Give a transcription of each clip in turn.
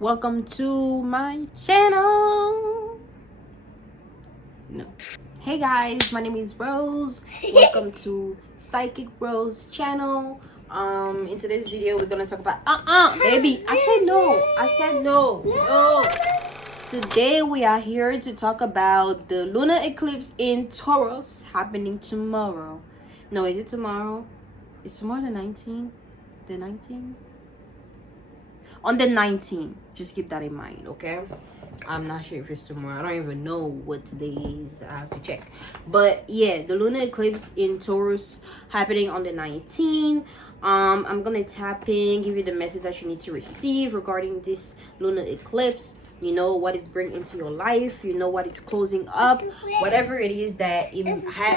Welcome to my channel. No. Hey guys, my name is Rose. Welcome to Psychic Rose channel. In today's video we're gonna talk about baby. I said no. Today we are here to talk about the lunar eclipse in Taurus happening tomorrow. No, is it tomorrow? Is tomorrow the 19th? The 19th? On the 19th. Just keep that in mind, okay? I'm not sure if it's tomorrow. I don't even know what today is. I have to check. But yeah, the lunar eclipse in Taurus happening on the 19th. I'm gonna tap in, give you the message that you need to receive regarding this lunar eclipse. You know what it's bringing into your life. You know what it's closing up. Whatever it is that it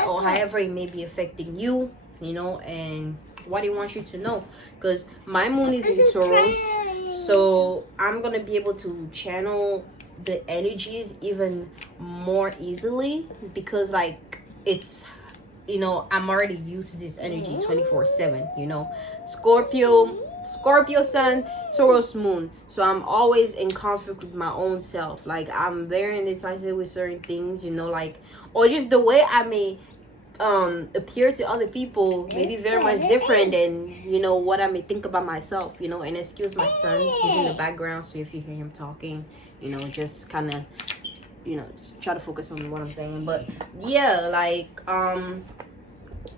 or however it may be affecting you. You know, and what it wants you to know. Because my moon is in Taurus, so I'm gonna be able to channel the energies even more easily, because like it's, you know, I'm already used to this energy 24/7. You know, Scorpio sun, Taurus moon, so I'm always in conflict with my own self. Like I'm very indecisive with certain things, you know, like, or just the way I may appear to other people may be very much different than, you know, what I may think about myself, you know. And excuse my son, he's in the background, so if you hear him talking, you know, just kind of, you know, just try to focus on what I'm saying. But yeah, like I'm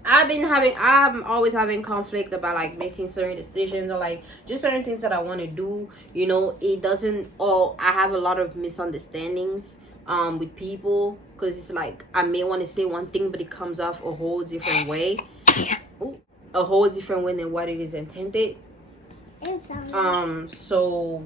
always having conflict about like making certain decisions, or like just certain things that I want to do, you know. It doesn't, or I have a lot of misunderstandings with people, because it's like I may want to say one thing but it comes off a whole different way. A whole different way than what it is intended. So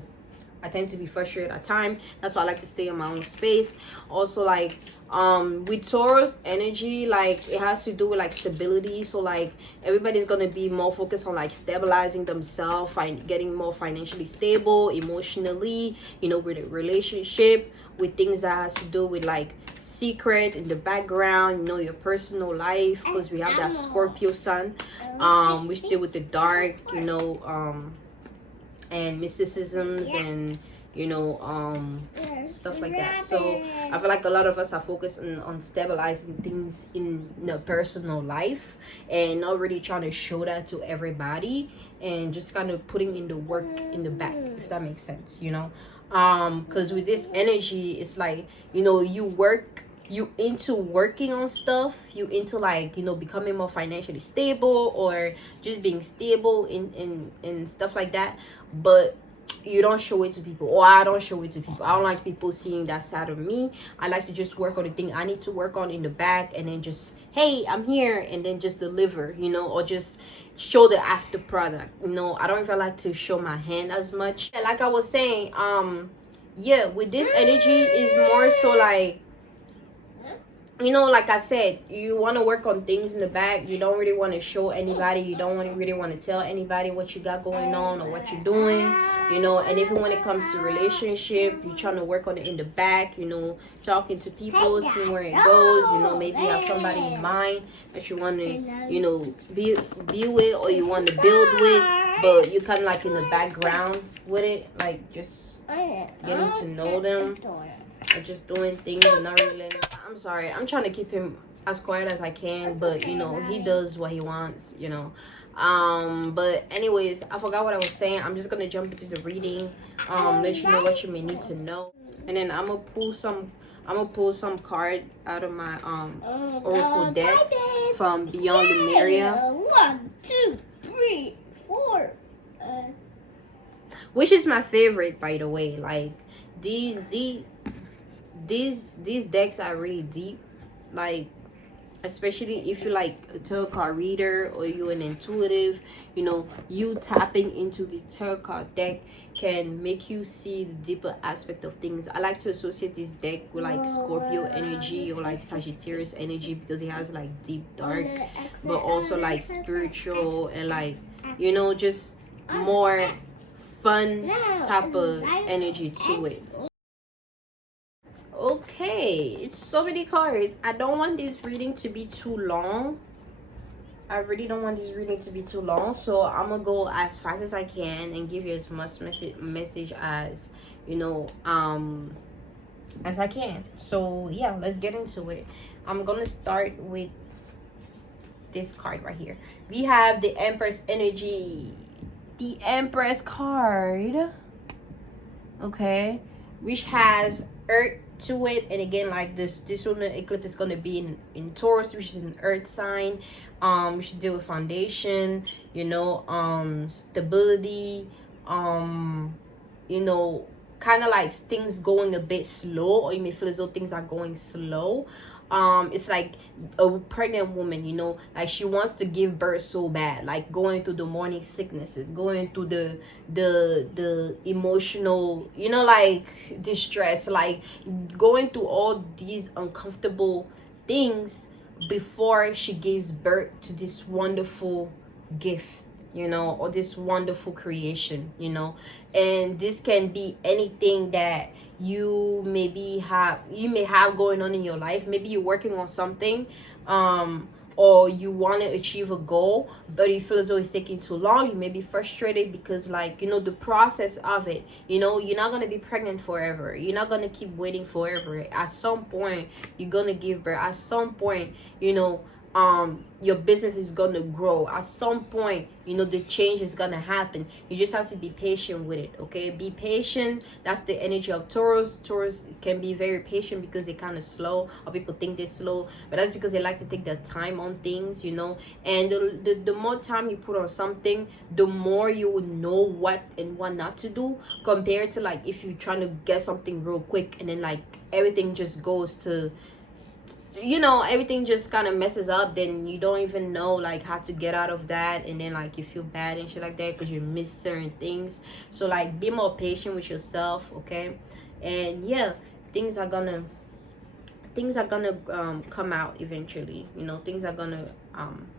I tend to be frustrated at times. That's why I like to stay in my own space. Also, like with Taurus energy, like it has to do with like stability. So like everybody's gonna be more focused on like stabilizing themselves, getting more financially stable, emotionally, you know, with a relationship, with things that has to do with like secret in the background, you know, your personal life, because we have that Scorpio sun, we still with the dark, you know, and mysticisms and, you know, stuff like that. So I feel like a lot of us are focused on stabilizing things in the personal life and not really trying to show that to everybody, and just kind of putting in the work in the back, if that makes sense, you know. Because with this energy, it's like, you know, you into working on stuff, you into like, you know, becoming more financially stable, or just being stable in stuff like that, but you don't show it to people, or I don't show it to people. I don't like people seeing that side of me. I like to just work on the thing I need to work on in the back, and then just, hey, I'm here, and then just deliver, you know, or just show the after product, you know. I don't even like to show my hand as much. And like I was saying, yeah, with this energy is more so like, you know, like I said, you want to work on things in the back. You don't really want to show anybody. You don't really want to tell anybody what you got going on or what you're doing, you know. And even when it comes to relationship, you're trying to work on it in the back, you know, talking to people, seeing where it goes, you know. Maybe you have somebody in mind that you want to, you know, be with, or you want to build with, but you're kind of like in the background with it, like just getting to know them, or just doing things and not really letting. I'm sorry, I'm trying to keep him as quiet as I can, but you know, he does what he wants, you know. But anyways, I forgot what I was saying. I'm just gonna jump into the reading, let you know what you may need to know, and then I'm gonna pull some card out of my oracle deck from Beyond the Myria. 1, 2, 3, 4. Which is my favorite, by the way. Like these decks are really deep, like especially if you're like a tarot card reader or you're an intuitive, you know, you tapping into this tarot card deck can make you see the deeper aspect of things. I like to associate this deck with like Scorpio energy or like Sagittarius energy, because it has like deep dark, but also like spiritual and like, you know, just more fun type of energy to it. Okay, it's so many cards. I don't want this reading to be too long. I really don't want this reading to be too long, so I'm gonna go as fast as I can and give you as much message as, you know, as I can. So yeah, let's get into it. I'm gonna start with this card right here. We have the Empress energy, the Empress card, okay, which has earth to it. And again, like this lunar eclipse is going to be in Taurus, which is an earth sign. We should deal with foundation, you know, stability, you know, kind of like things going a bit slow, or you may feel as though things are going slow. It's like a pregnant woman, you know, like she wants to give birth so bad, like going through the morning sicknesses, going through the emotional, you know, like distress, like going through all these uncomfortable things before she gives birth to this wonderful gift, you know, or this wonderful creation, you know. And this can be anything that you may have going on in your life. Maybe you're working on something, or you want to achieve a goal, but you feel as though it's taking too long. You may be frustrated because, like, you know, the process of it, you know, you're not going to be pregnant forever. You're not going to keep waiting forever. At some point you're going to give birth. At some point, you know, your business is gonna grow. At some point, you know, the change is gonna happen. You just have to be patient with it, okay? Be patient. That's the energy of Taurus. Taurus can be very patient because they're kind of slow, or people think they're slow, but that's because they like to take their time on things, you know. And the more time you put on something, the more you will know what and what not to do, compared to like if you're trying to get something real quick and then like everything just goes to, you know, everything just kind of messes up, then you don't even know like how to get out of that, and then like you feel bad and shit like that because you miss certain things. So like be more patient with yourself, okay? And yeah, things are gonna come out eventually, you know. Things are gonna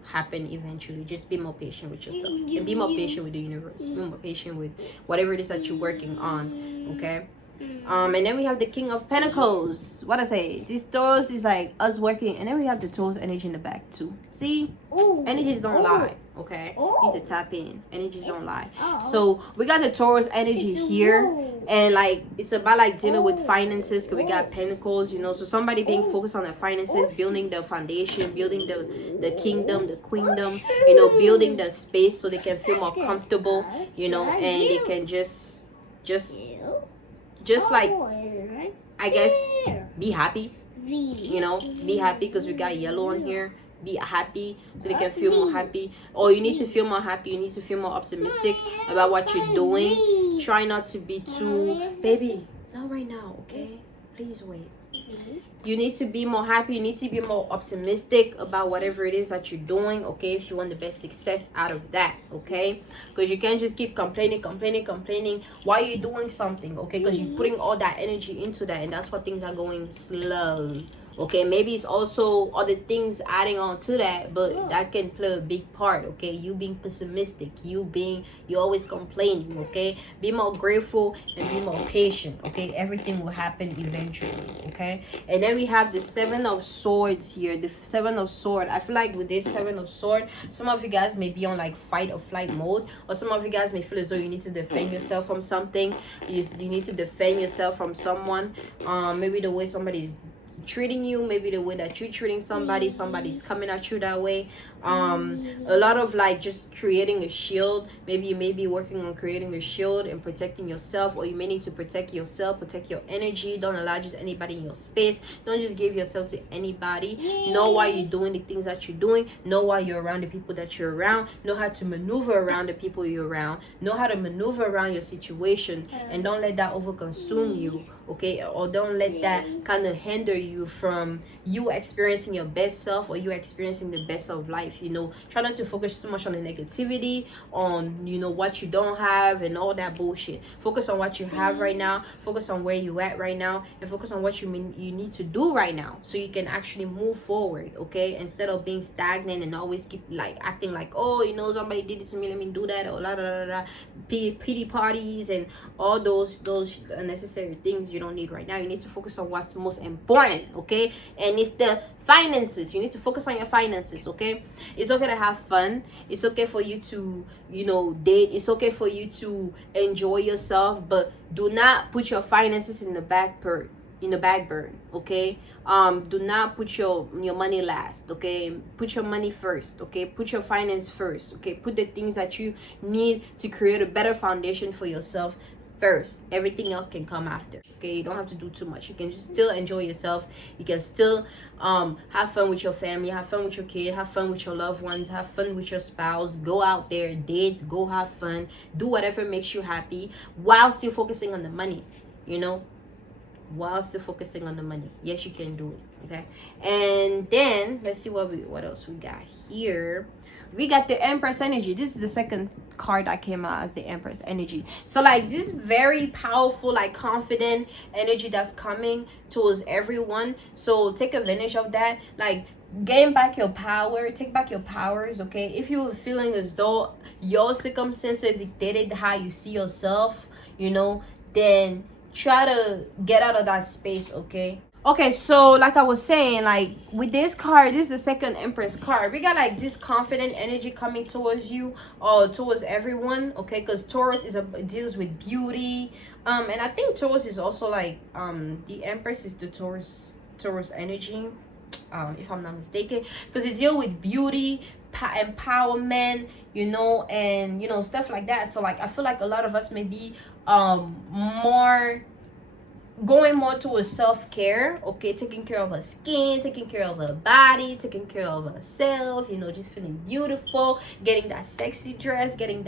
happen eventually. Just be more patient with yourself, and be more patient with the universe, be more patient with whatever it is that you're working on, okay? And then we have the King of Pentacles. What I say, this Taurus is like us working, and then we have the Taurus energy in the back too. See, energies don't lie, okay? You need to tap in. Energies don't lie. So we got the Taurus energy here, and like it's about like dealing with finances, because we got Pentacles, you know. So somebody being focused on their finances, building the foundation, building the kingdom, the queendom, you know, building the space so they can feel more comfortable, you know, and they can just like, I guess, be happy, you know, be happy, because we got yellow on here. Be happy so they can feel more happy. Or you need to feel more happy, you need to feel more optimistic about what you're doing. Try not to be too, baby, not right now, okay? Please wait. You need to be more happy, you need to be more optimistic about whatever it is that you're doing, okay? If you want the best success out of that, okay? Because you can't just keep complaining while you're doing something, okay? Because you're putting all that energy into that, and that's why things are going slow, okay? Maybe it's also other things adding on to that, but that can play a big part, okay? You being pessimistic, you always complaining, okay? Be more grateful and be more patient, okay? Everything will happen eventually, okay? And then we have the Seven of Swords here. The Seven of Swords, I feel like with this Seven of Swords, some of you guys may be on like fight or flight mode, or some of you guys may feel as though you need to defend yourself from something. You need to defend yourself from someone. Maybe the way somebody's treating you, maybe the way that you're treating somebody's coming at you that way. A lot of like just creating a shield. Maybe you may be working on creating a shield and protecting yourself, or you may need to protect yourself, protect your energy. Don't allow just anybody in your space. Don't just give yourself to anybody. Know why you're doing the things that you're doing. Know why you're around the people that you're around. Know how to maneuver around the people you're around. Know how to maneuver around your situation, and don't let that overconsume you, okay? Or don't let that kind of hinder you from you experiencing your best self, or you experiencing the best of life, you know. Try not to focus too much on the negativity, on, you know, what you don't have and all that bullshit. Focus on what you have right now, focus on where you at right now, and focus on what you need to do right now, so you can actually move forward, okay? Instead of being stagnant and always keep like acting like, oh, you know, somebody did it to me, let me do that, or la la la la, pity parties and all those unnecessary things. you don't need right now. You need to focus on what's most important, okay? And it's the finances. You need to focus on your finances, okay? It's okay to have fun. It's okay for you to, you know, date. It's okay for you to enjoy yourself, but do not put your finances in the back burner, okay? Do not put your money last, okay? Put your money first, okay? Put your finance first, okay? Put the things that you need to create a better foundation for yourself first. Everything else can come after, okay? You don't have to do too much. You can just still enjoy yourself. You can still have fun with your family, have fun with your kid, have fun with your loved ones, have fun with your spouse. Go out there, date, go have fun, do whatever makes you happy while still focusing on the money, you know, while still focusing on the money. Yes, you can do it, okay? And then let's see what else we got here. We got the Empress energy. This is the second card that came out as the Empress energy. So like this very powerful, like confident energy that's coming towards everyone. So take advantage of that. Like gain back your power, take back your powers, okay? If you're feeling as though your circumstances dictated how you see yourself, you know, then try to get out of that space, okay? Okay, so like I was saying, like with this card, this is the second Empress card. We got like this confident energy coming towards you or towards everyone, okay? Because Taurus deals with beauty, and I think Taurus is also like the Empress is the Taurus energy, if I'm not mistaken, because it deals with beauty, empowerment, you know, and you know, stuff like that. So like I feel like a lot of us may be going more towards self-care, okay? Taking care of her skin, taking care of her body, taking care of herself, you know, just feeling beautiful, getting that sexy dress, getting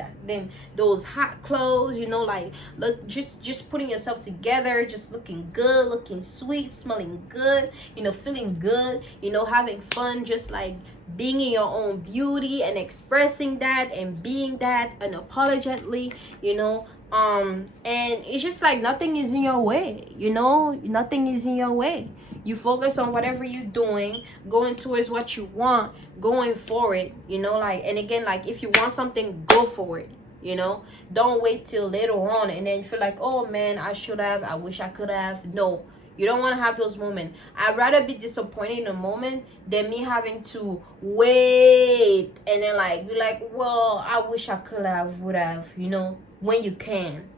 those hot clothes, you know, like look, just putting yourself together, just looking good, looking sweet, smelling good, you know, feeling good, you know, having fun, just like being in your own beauty and expressing that and being that unapologetically, you know. And it's just like nothing is in your way, you know, nothing is in your way. You focus on whatever you're doing, going towards what you want, going for it, you know, like, and again, like if you want something, go for it, you know. Don't wait till later on and then feel like, oh man, I should have, I wish I could have. No, you don't want to have those moments. I'd rather be disappointed in a moment than me having to wait and then like be like, well, I wish I could have, would have, you know. When you can,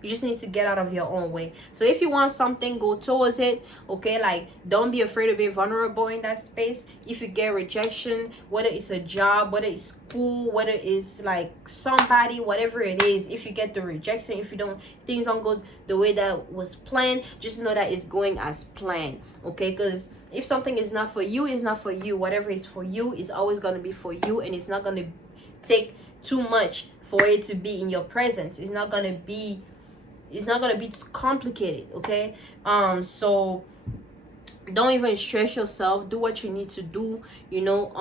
you just need to get out of your own way. So if you want something, go towards it, okay? Like don't be afraid to be vulnerable in that space. If you get rejection, whether it's a job, whether it's school, whether it's like somebody, whatever it is, if you get the rejection, if you don't, things don't go the way that was planned, just know that it's going as planned, okay? Because if something is not for you, it's not for you. Whatever is for you is always going to be for you, and it's not going to take too much for it to be in your presence. It's not gonna be complicated, okay? So don't even stress yourself. Do what you need to do, you know.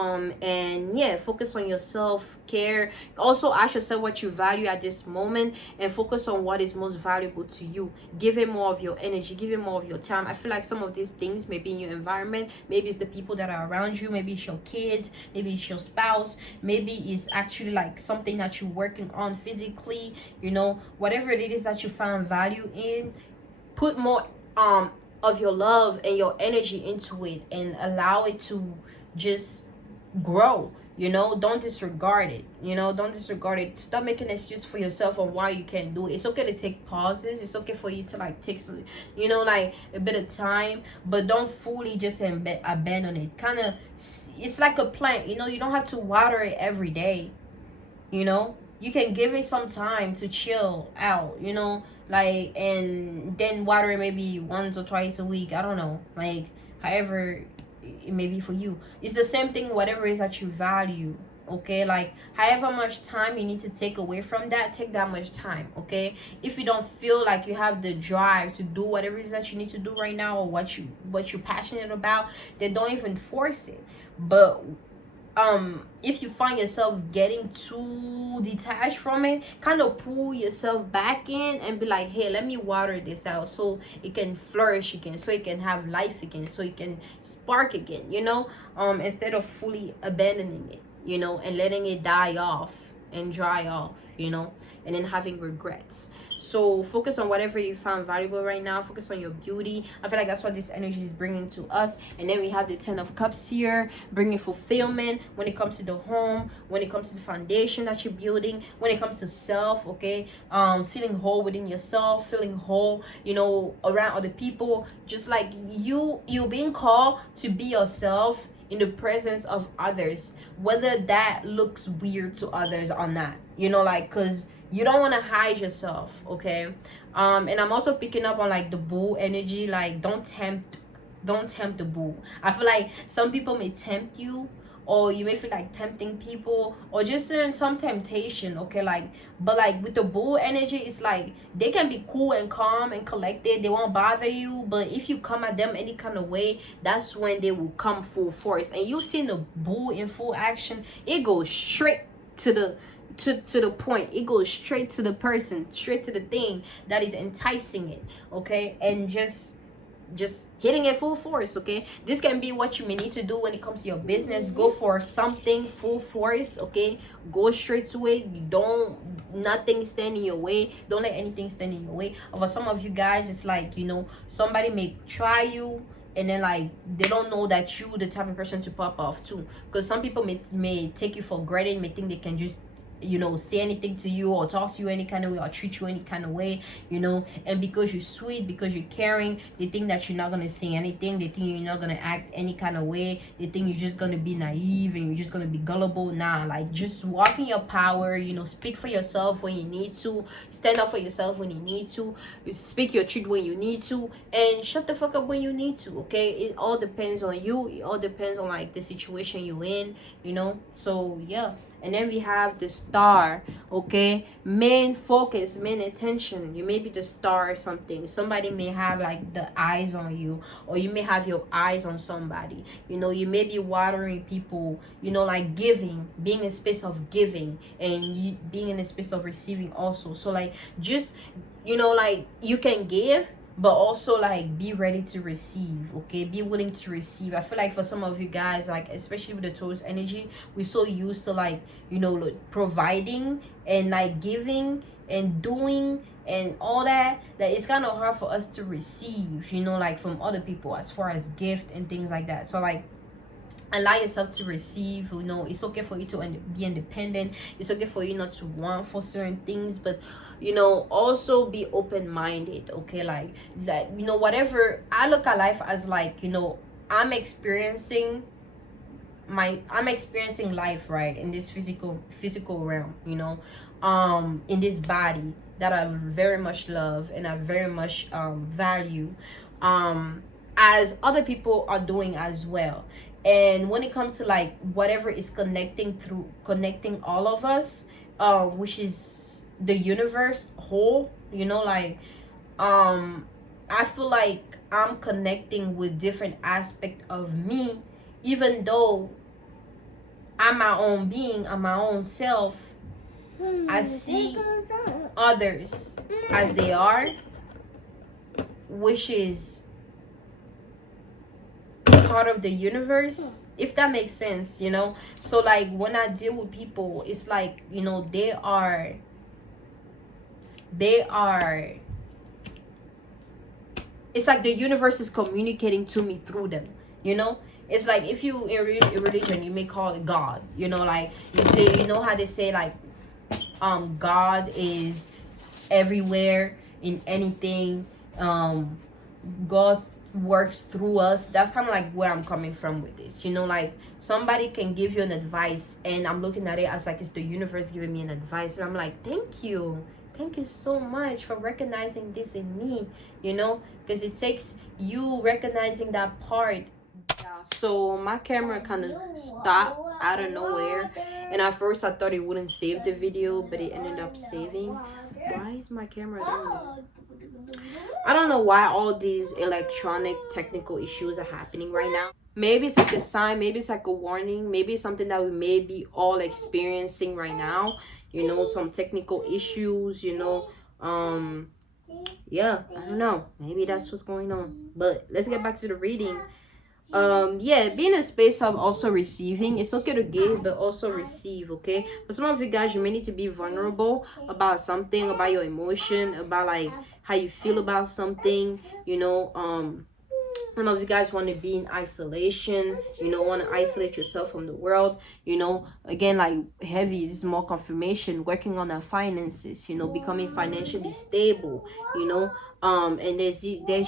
And yeah, focus on your self-care. Also ask yourself what you value at this moment and focus on what is most valuable to you. Give it more of your energy, give it more of your time. I feel like some of these things may be in your environment. Maybe it's the people that are around you, maybe it's your kids, maybe it's your spouse, maybe it's actually like something that you're working on physically, you know. Whatever it is that you find value in, put more of your love and your energy into it and allow it to just grow, you know. Don't disregard it, you know. Don't disregard it. Stop making excuses for yourself on why you can't do it. It's okay to take pauses. It's okay for you to like take some, you know, like a bit of time, but don't fully just abandon it. Kind of, it's like a plant, you know. You don't have to water it every day, you know. You can give it some time to chill out, you know, like, and then water it maybe once or twice a week. I don't know, like however it may be for you. It's the same thing, whatever it is that you value, okay? Like however much time you need to take away from that, take that much time, okay? If you don't feel like you have the drive to do whatever it is that you need to do right now, or what you're passionate about, then don't even force it. But if you find yourself getting too detached from it, kind of pull yourself back in and be like, hey, let me water this out so it can flourish again, so it can have life again, so it can spark again, you know. Instead of fully abandoning it, you know, and letting it die off and dry off, you know, and then having regrets. So focus on whatever you found valuable right now. Focus on your beauty. I feel like that's what this energy is bringing to us. And then we have the 10 of cups here, bringing fulfillment when it comes to the home, when it comes to the foundation that you're building, when it comes to self. Okay, feeling whole within yourself, feeling whole, you know, around other people. Just like you're being called to be yourself in the presence of others, whether that looks weird to others or not, you know, like, because you don't want to hide yourself. Okay, and I'm also picking up on like the bull energy. Like, don't tempt the bull. I feel like some people may tempt you, or you may feel like tempting people, or just some temptation. Okay, like, but like with the bull energy, it's like they can be cool and calm and collected, they won't bother you, but if you come at them any kind of way, that's when they will come full force. And you've seen the bull in full action, it goes straight to the point. It goes straight to the person, straight to the thing that is enticing it. Okay, and just hitting it full force. Okay, this can be what you may need to do when it comes to your business. Go for something full force. Okay, go straight to it. You don't, nothing stand in your way. Don't let anything stand in your way. For some of you guys, it's like, you know, somebody may try you, and then like they don't know that you the type of person to pop off too, because some people may take you for granted, may think they can just, you know, say anything to you or talk to you any kind of way or treat you any kind of way, you know. And because you're sweet, because you're caring, they think that you're not gonna say anything. They think you're not gonna act any kind of way. They think you're just gonna be naive and you're just gonna be gullible. Nah, like, just walk in your power, you know. Speak for yourself when you need to, stand up for yourself when you need to, you speak your truth when you need to, and shut the fuck up when you need to. Okay, it all depends on you. It all depends on like the situation you're in, you know. So yeah. And then we have the star. Okay, main focus, main attention. You may be the star or something. Somebody may have like the eyes on you, or you may have your eyes on somebody, you know. You may be watering people, you know, like giving, being in a space of giving, and you being in a space of receiving also. So like, just, you know, like, you can give, but also like be ready to receive. Okay, be willing to receive. I feel like for some of you guys, like especially with the Taurus energy, we're so used to like, you know, like providing and like giving and doing and all that, that it's kind of hard for us to receive, you know, like from other people as far as gift and things like that. So like, allow yourself to receive. You know, it's okay for you to be independent. It's okay for you not to want for certain things, but, you know, also be open-minded. Okay, like, you know, whatever. I look at life as like, you know, I'm experiencing life, right, in this physical realm, you know, in this body that I very much love and I very much value, as other people are doing as well. And when it comes to like whatever is connecting all of us, which is the universe whole, you know, like, I feel like I'm connecting with different aspect of me, even though I'm my own being, I'm my own self. I see others as they are, which is part of the universe, if that makes sense, you know. So like, when I deal with people, it's like, you know, they are it's like the universe is communicating to me through them, you know. It's like, if you in religion, you may call it God, you know, like you say, you know how they say like, God is everywhere in anything, God works through us. That's kind of like where I'm coming from with this, you know. Like, somebody can give you an advice, and I'm looking at it as like it's the universe giving me an advice, and I'm like, thank you so much for recognizing this in me, you know, because it takes you recognizing that part. Yeah, so my camera kind of stopped out of nowhere, and at first I thought it wouldn't save the video, but it ended up saving. Why is my camera doing that? I don't know why all these electronic technical issues are happening right now. Maybe it's like a sign, maybe it's like a warning, maybe it's something that we may be all experiencing right now, you know, some technical issues, you know. Yeah, I don't know, maybe that's what's going on. But let's get back to the reading. yeah, being a space of also receiving. It's okay to give but also receive. Okay, for some of you guys, you may need to be vulnerable about something, about your emotion, about like how you feel about something, you know. Some of you guys want to be in isolation, you know, want to isolate yourself from the world, you know. Again, like heavy, this is more confirmation, working on our finances, you know, becoming financially stable, you know. And there's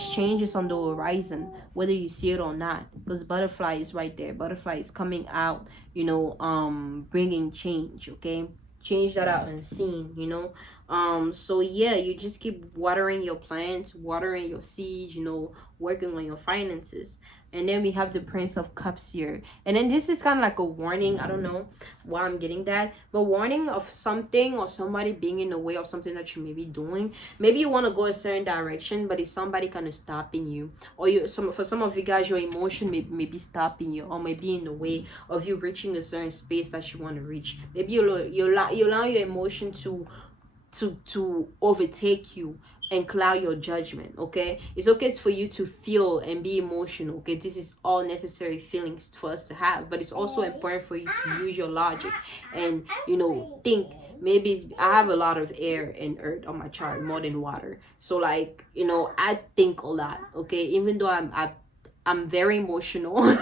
changes on the horizon, whether you see it or not, because butterfly is right there. Butterfly is coming out, you know, bringing change. Okay, change that are unseen, you know. So yeah, you just keep watering your plants, watering your seeds, you know, working on your finances. And then we have the Prince of Cups here, and then this is kind of like a warning. I don't know why I'm getting that, but warning of something or somebody being in the way of something that you may be doing. Maybe you want to go a certain direction, but it's somebody kind of stopping you, or for some of you guys, your emotion may be stopping you, or may be in the way of you reaching a certain space that you want to reach. Maybe you allow your emotion to overtake you and cloud your judgment. Okay, it's okay for you to feel and be emotional. Okay, this is all necessary feelings for us to have, but it's also important for you to use your logic and, you know, think. Maybe I have a lot of air and earth on my chart, more than water, so like, you know, I think a lot. Okay, even though I'm very emotional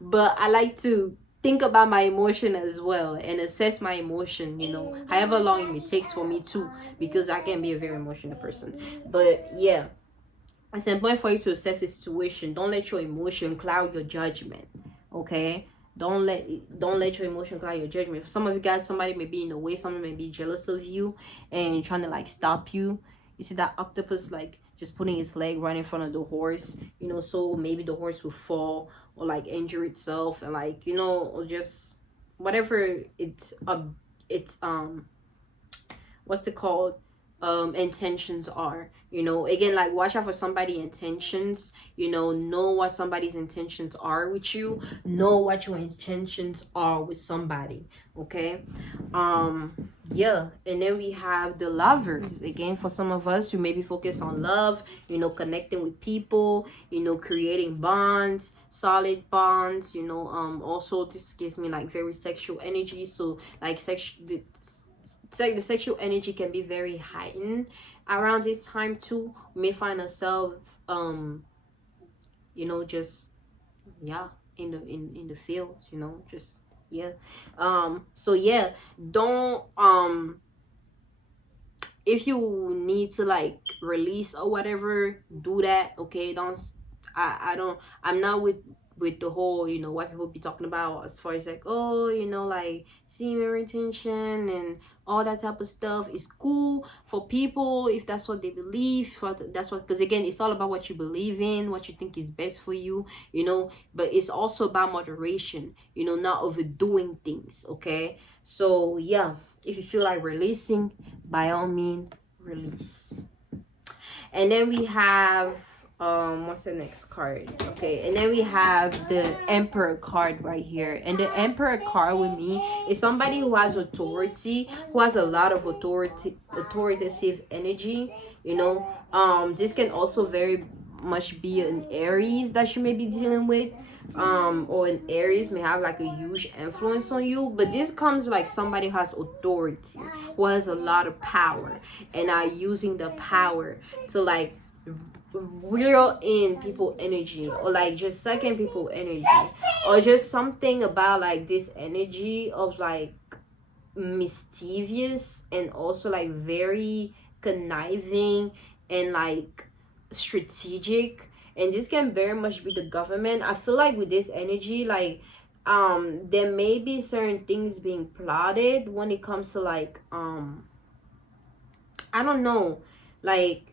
but I like to think about my emotion as well and assess my emotion, you know, however long it takes for me to, because I can be a very emotional person. But yeah, it's important for you to assess the situation. Don't let your emotion cloud your judgment. Okay, don't let your emotion cloud your judgment. For some of you guys, somebody may be in the way, someone may be jealous of you and trying to like stop you. You see that octopus like just putting his leg right in front of the horse, you know, so maybe the horse will fall or like injure itself, and like, you know, or just whatever it's what's it called, intentions are, you know. Again, like watch out for somebody intentions, you know what somebody's intentions are with you, know what your intentions are with somebody. Okay, yeah. And then we have the Lovers. Again, for some of us who may be focused on love, you know, connecting with people, you know, creating bonds, solid bonds, you know. Also this gives me like very sexual energy, so like the sexual energy can be very heightened around this time too. We may find ourselves you know, just yeah, in the fields, you know, just yeah. So yeah, don't if you need to like release or whatever, do that. Okay, don't I don't, I'm not with the whole, you know, what people be talking about as far as like, oh, you know, like semen retention and all that type of stuff is cool for people if that's what they believe. That's what, because again, it's all about what you believe in, what you think is best for you, you know. But it's also about moderation, you know, not overdoing things. Okay, so yeah, if you feel like releasing, by all means release. And then we have what's the next card? Okay, and then we have the Emperor card right here. And the Emperor card with me is somebody who has authority, who has a lot of authoritative energy, you know. This can also very much be an Aries that you may be dealing with, or an Aries may have like a huge influence on you. But this comes like somebody who has authority, who has a lot of power, and are using the power to like reel in people energy, or like just sucking people energy, or just something about like this energy of like mischievous and also like very conniving and like strategic. And this can very much be the government. I feel like with this energy, like there may be certain things being plotted when it comes to like I don't know, like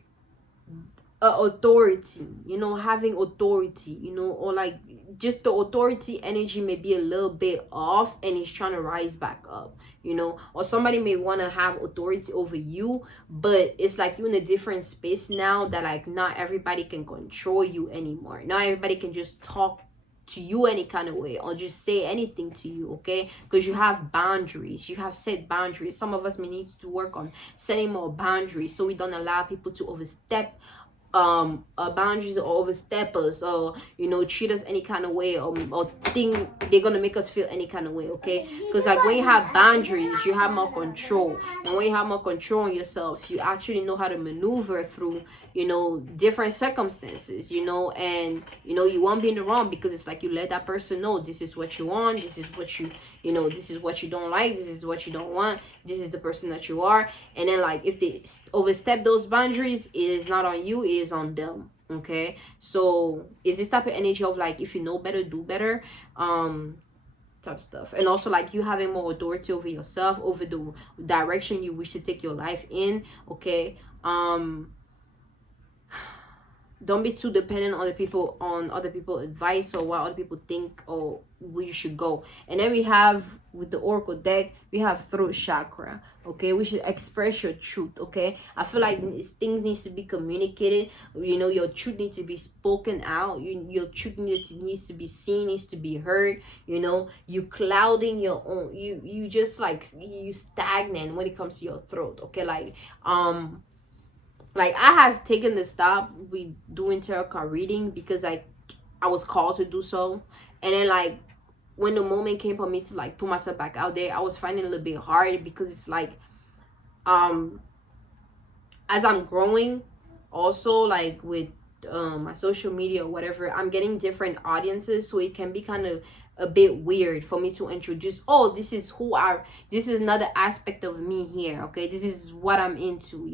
authority, you know, having authority, you know, or like just the authority energy may be a little bit off and it's trying to rise back up, you know. Or somebody may want to have authority over you, but it's like you're in a different space now that like not everybody can control you anymore. Not everybody can just talk to you any kind of way or just say anything to you. Okay, because you have boundaries, you have set boundaries. Some of us may need to work on setting more boundaries so we don't allow people to overstep boundaries or overstep us, or treat us any kind of way, or think they're gonna make us feel any kind of way. Okay, because like when you have boundaries, you have more control, and when you have more control on yourself, you actually know how to maneuver through different circumstances, and you won't be in the wrong, because it's like you let that person know this is what you want, this is what this is what you don't like, this is what you don't want, this is the person that you are. And then like if they overstep those boundaries, it is not on you, it is on them. Okay, so it's this type of energy of like, if you know better, do better, type stuff. And also like you having more authority over yourself, over the direction you wish to take your life in. Okay, don't be too dependent on other people advice, or what other people think, or where you should go. And then we have, with the oracle deck, we have throat chakra. Okay, we should express your truth. Okay, I feel like things needs to be communicated. Your truth needs to be spoken out. Your truth needs to be seen, needs to be heard. You clouding your own, you just like, you stagnant when it comes to your throat. Okay, like I have taken the stop with doing tarot card reading, because I was called to do so. And then like when the moment came for me to like put myself back out there, I was finding it a little bit hard, because it's like as I'm growing, also like with my social media or whatever, I'm getting different audiences, so it can be kind of a bit weird for me to introduce, oh, this is another aspect of me here. Okay, this is what I'm into,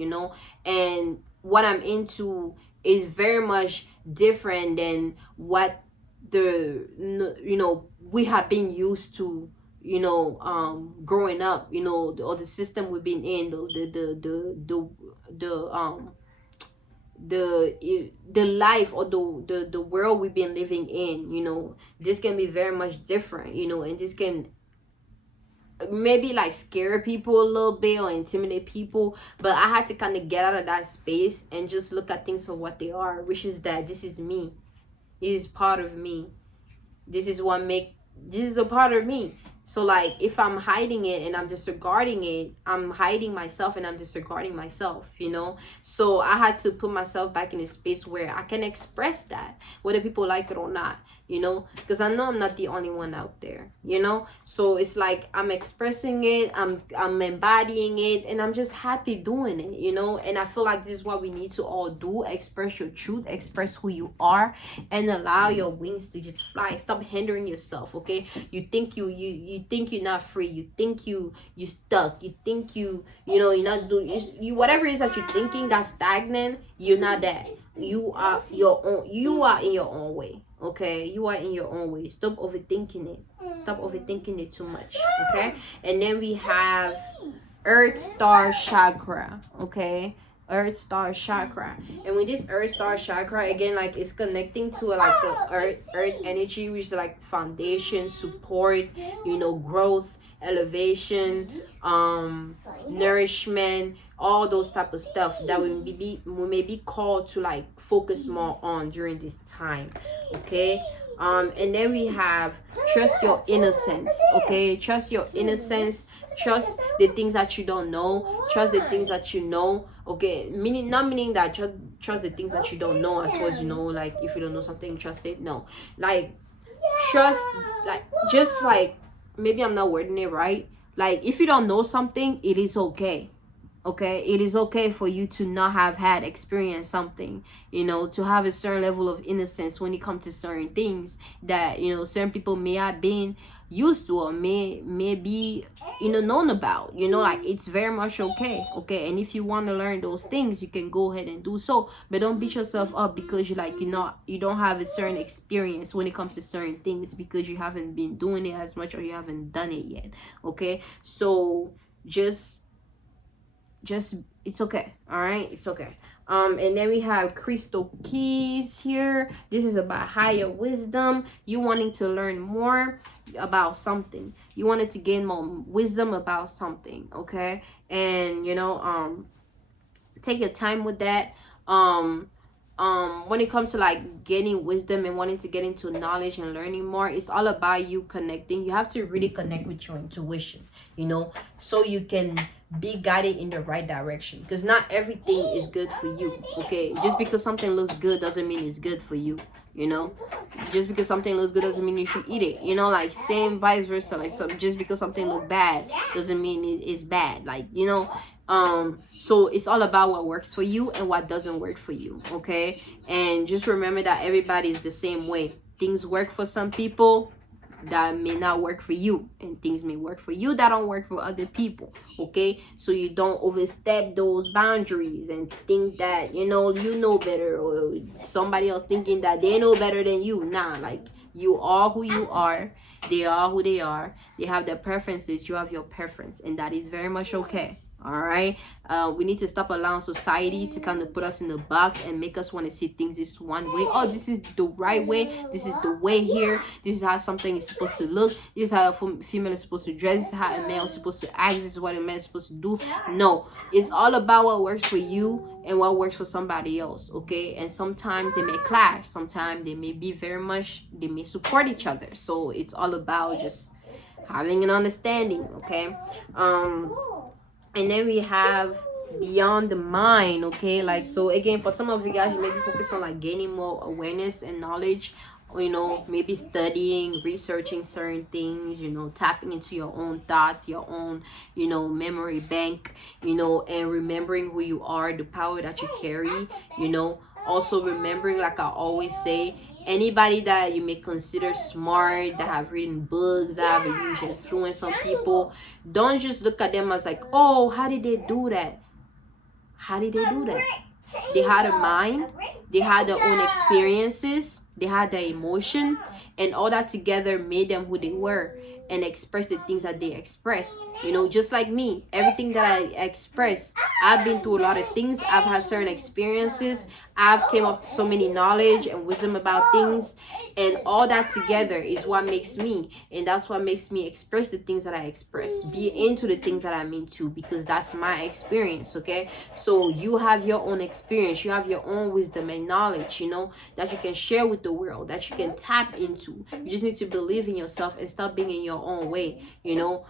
and what I'm into is very much different than what we have been used to, growing up, or the system we've been in, the life, or the world we've been living in. This can be very much different, and this can maybe like scare people a little bit, or intimidate people. But I had to kind of get out of that space and just look at things for what they are, which is that this is me, it is part of me, this is a part of me. So like if I'm hiding it and I'm disregarding it, I'm hiding myself and I'm disregarding myself, So I had to put myself back in a space where I can express that, whether people like it or not, because I know I'm not the only one out there, So it's like I'm expressing it, I'm embodying it, and I'm just happy doing it, And I feel like this is what we need to all do: express your truth, express who you are, and allow your wings to just fly. Stop hindering yourself. Okay, you think you think you're not free, you think you stuck, you think you're not doing you whatever it is that you're thinking that's stagnant. You're not that. You are in your own way. Okay, you are in your own way. Stop overthinking it too much. Okay, and then we have Earth Star Chakra. Okay, Earth Star Chakra. And with this Earth Star Chakra, again, like it's connecting to like the earth energy, which is like foundation, support, growth, elevation, nourishment, all those type of stuff that we may be called to like focus more on during this time. Okay, and then we have trust your innocence. Okay, trust your innocence, trust the things that you don't know, trust the things that you know. Okay, not meaning that trust the things that you don't know, as well as like if you don't know something, trust it. No, like trust, like just like, maybe I'm not wording it right. Like if you don't know something, it is okay. Okay, it is okay for you to not have had experienced something, to have a certain level of innocence when it comes to certain things that certain people may have been used to, or may be known about. Like it's very much okay. Okay, and if you want to learn those things, you can go ahead and do so, but don't beat yourself up because you don't have a certain experience when it comes to certain things, because you haven't been doing it as much, or you haven't done it yet. Okay, so just it's okay. All right, it's okay. And then we have crystal keys here. This is about higher wisdom. You wanting to learn more about something, you wanted to gain more wisdom about something. Okay, and take your time with that. when it comes to like gaining wisdom and wanting to get into knowledge and learning more, it's all about you connecting. You have to really connect with your intuition, you know, so you can be guided in the right direction, because not everything is good for you. Okay, just because something looks good doesn't mean it's good for you, you know. Just because something looks good doesn't mean you should eat it, you know, like same vice versa. Like, so just because something looks bad doesn't mean it's bad, like, you know. So it's all about what works for you and what doesn't work for you. Okay, and just remember that everybody is the same way. Things work for some people that may not work for you, and things may work for you that don't work for other people. Okay, so you don't overstep those boundaries and think that you know better, or somebody else thinking that they know better than you. Nah, like, you are who you are, they are who they are, they have their preferences, you have your preference, and that is very much okay. All right, we need to stop allowing society to kind of put us in the box and make us want to see things this one way. Oh, this is the right way, this is the way here, this is how something is supposed to look, this is how a female is supposed to dress, this is how a male is supposed to act, this is what a man is supposed to do. No, it's all about what works for you and what works for somebody else. Okay, and sometimes they may clash, sometimes they may be they may support each other. So it's all about just having an understanding. Okay, and then we have beyond the mind. Okay, like, so again, for some of you guys, you may be focused on like gaining more awareness and knowledge, or, you know, maybe studying, researching certain things, you know, tapping into your own thoughts, your own, you know, memory bank, you know, and remembering who you are, the power that you carry, you know. Also remembering, like I always say, anybody that you may consider smart, that have written books, that have a huge influence on people, don't just look at them as like, oh, how did they do that? How did they do that? They had a mind, they had their own experiences, they had their emotion, and all that together made them who they were and express the things that they express. You know, just like me, everything that I express, I've been through a lot of things, I've had certain experiences, I've came up to so many knowledge and wisdom about things, and all that together is what makes me, and that's what makes me express the things that I express, be into the things that I'm into, because that's my experience. Okay, so you have your own experience, you have your own wisdom and knowledge, you know, that you can share with the world, that you can tap into. You just need to believe in yourself and stop being in your own way, you know.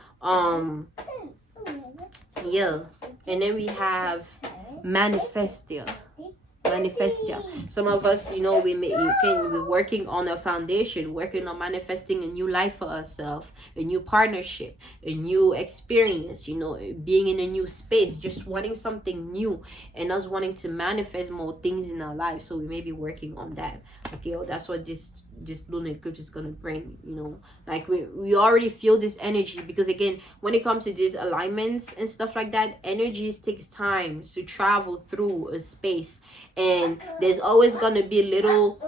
Yeah, and then we have manifestia. Some of us, you know, we're working on a foundation, working on manifesting a new life for ourselves, a new partnership, a new experience, you know, being in a new space, just wanting something new, and us wanting to manifest more things in our life. So we may be working on that. Okay, well, that's what this lunar eclipse is gonna bring, you know. Like, we already feel this energy, because again, when it comes to these alignments and stuff like that, energies takes time to travel through a space, and there's always gonna be little,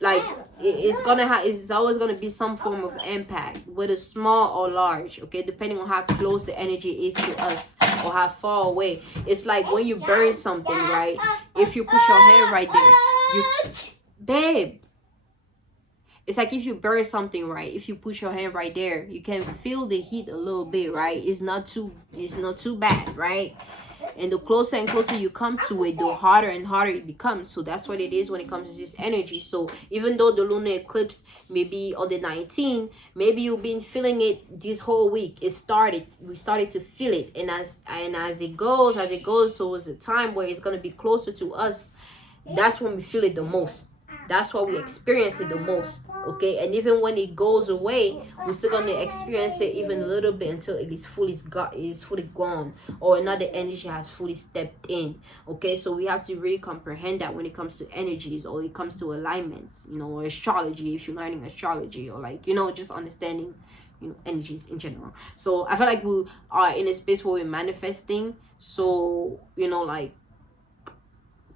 like, it's always gonna be some form of impact, whether small or large. Okay, depending on how close the energy is to us or how far away. It's like when you burn something, right? If you put your hand right there, babe, it's like if you burn something, right? If you put your hand right there, you can feel the heat a little bit, right? It's not too bad, right? And the closer and closer you come to it, the harder and harder it becomes. So that's what it is when it comes to this energy. So even though the lunar eclipse may be on the 19th, maybe you've been feeling it this whole week. We started to feel it, and as it goes towards the time where it's going to be closer to us, that's when we feel it the most. That's why we experience it the most. Okay, and even when it goes away, we're still gonna experience it even a little bit until it is fully gone, or another energy has fully stepped in. Okay, so we have to really comprehend that when it comes to energies, or it comes to alignments, you know, or astrology, if you're learning astrology, or like, you know, just understanding, you know, energies in general. So I feel like we are in a space where we're manifesting. So, you know, like,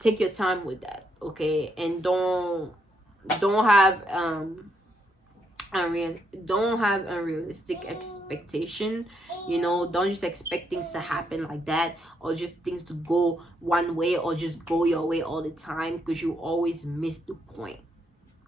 take your time with that. Okay, and don't have unrealistic expectation. You know, don't just expect things to happen like that, or just things to go one way, or just go your way all the time, because you always miss the point.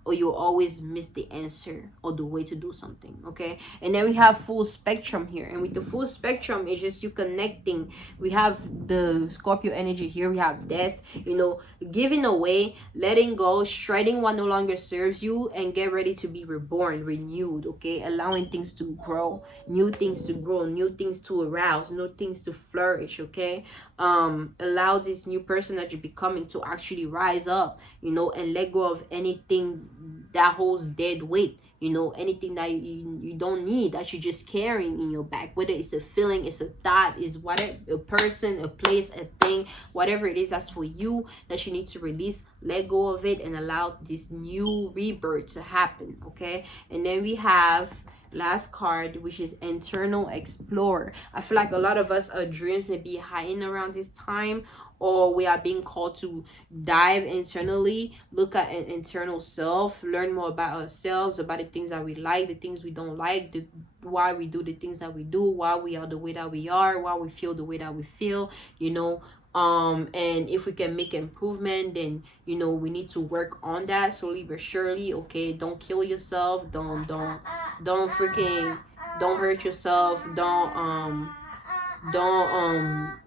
or you'll always miss the answer or the way to do something. Okay, and then we have full spectrum here, and with the full spectrum, it's just you connecting. We have the Scorpio energy here. We have death, you know, giving away, letting go, shredding what no longer serves you, and get ready to be reborn, renewed. Okay, allowing things to grow, new things to grow, new things to arouse, new things to flourish. Okay, allow this new person that you're becoming to actually rise up, you know, and let go of anything that holds dead weight, you know, anything that you don't need, that you're just carrying in your back, whether it's a feeling, it's a thought, is whatever, a person, a place, a thing, whatever it is that's for you that you need to release. Let go of it and allow this new rebirth to happen. Okay, and then we have last card, which is internal explorer. I feel like a lot of us, our dreams may be hiding around this time, or we are being called to dive internally, look at an internal self, learn more about ourselves, about the things that we like, the things we don't like, why we do the things that we do, why we are the way that we are, why we feel the way that we feel, you know. And if we can make improvement, then, you know, we need to work on that slowly but surely. Okay, don't kill yourself, don't freaking, don't hurt yourself, don't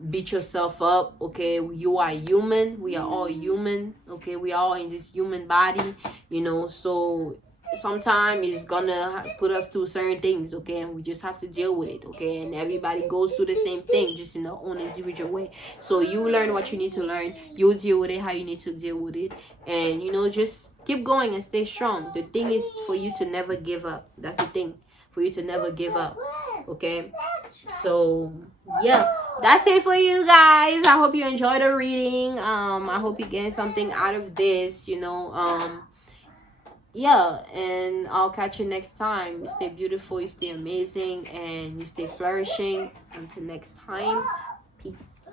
beat yourself up. Okay, you are human, we are all human. Okay, we are all in this human body, you know, so sometimes it's gonna put us through certain things. Okay, and we just have to deal with it. Okay, and everybody goes through the same thing, just in their own individual way. So you learn what you need to learn, you deal with it how you need to deal with it, and, you know, just keep going and stay strong. The thing is for you to never give up. That's the thing, for you to never give up. Okay, so yeah, that's it for you guys. I hope you enjoyed the reading. I hope you gain something out of this, you know. Yeah, and I'll catch you next time. You stay beautiful, you stay amazing, and you stay flourishing. Until next time, peace.